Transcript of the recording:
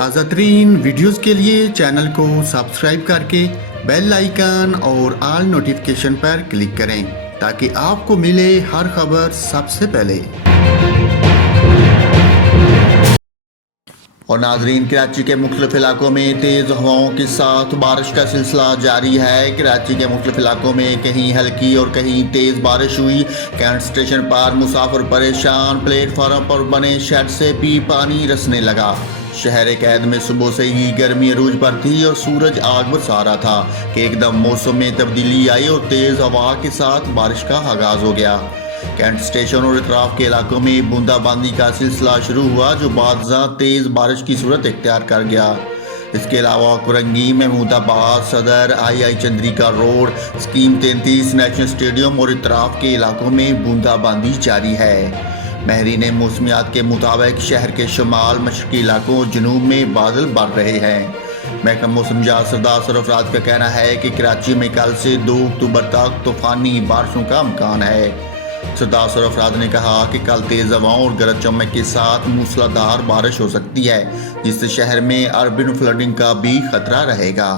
تازہ ترین ویڈیوز کے لیے چینل کو سبسکرائب کر کے بیل آئیکن اور آل نوٹیفیکیشن پر کلک کریں تاکہ آپ کو ملے ہر خبر سب سے پہلے۔ اور ناظرین، کراچی کے مختلف علاقوں میں تیز ہواؤں کے ساتھ بارش کا سلسلہ جاری ہے۔ کراچی کے مختلف علاقوں میں کہیں ہلکی اور کہیں تیز بارش ہوئی۔ کینٹ اسٹیشن پر مسافر پریشان، پلیٹ فارم پر بنے شیڈ سے بھی پانی رسنے لگا۔ شہر قید میں صبح سے ہی گرمی عروج پر تھی اور سورج آگ برسا رہا تھا کہ ایک دم موسم میں تبدیلی آئی اور تیز ہوا کے ساتھ بارش کا آغاز ہو گیا۔ کینٹ اسٹیشن اور اطراف کے علاقوں میں بوندا باندی کا سلسلہ شروع ہوا جو بعد ازاں تیز بارش کی صورت اختیار کر گیا۔ اس کے علاوہ کرنگی، محمود آباد، صدر، آئی Chandrika road, scheme 33، national stadium اور اطراف کے علاقوں میں بوندا باندی جاری ہے۔ ماہرین موسمیات کے مطابق شہر کے شمال مشرقی علاقوں اور جنوب میں بادل بڑھ رہے ہیں۔ محکمہ موسم جہاں سردار سرفراز کا کہنا ہے کہ کراچی میں کل سے 2 اکتوبر تک طوفانی بارشوں کا امکان ہے۔ سردار سرفراز نے کہا کہ کل تیز ہواؤں اور گرج چمک کے ساتھ موسلادھار بارش ہو سکتی ہے، جس سے شہر میں اربن فلڈنگ کا بھی خطرہ رہے گا۔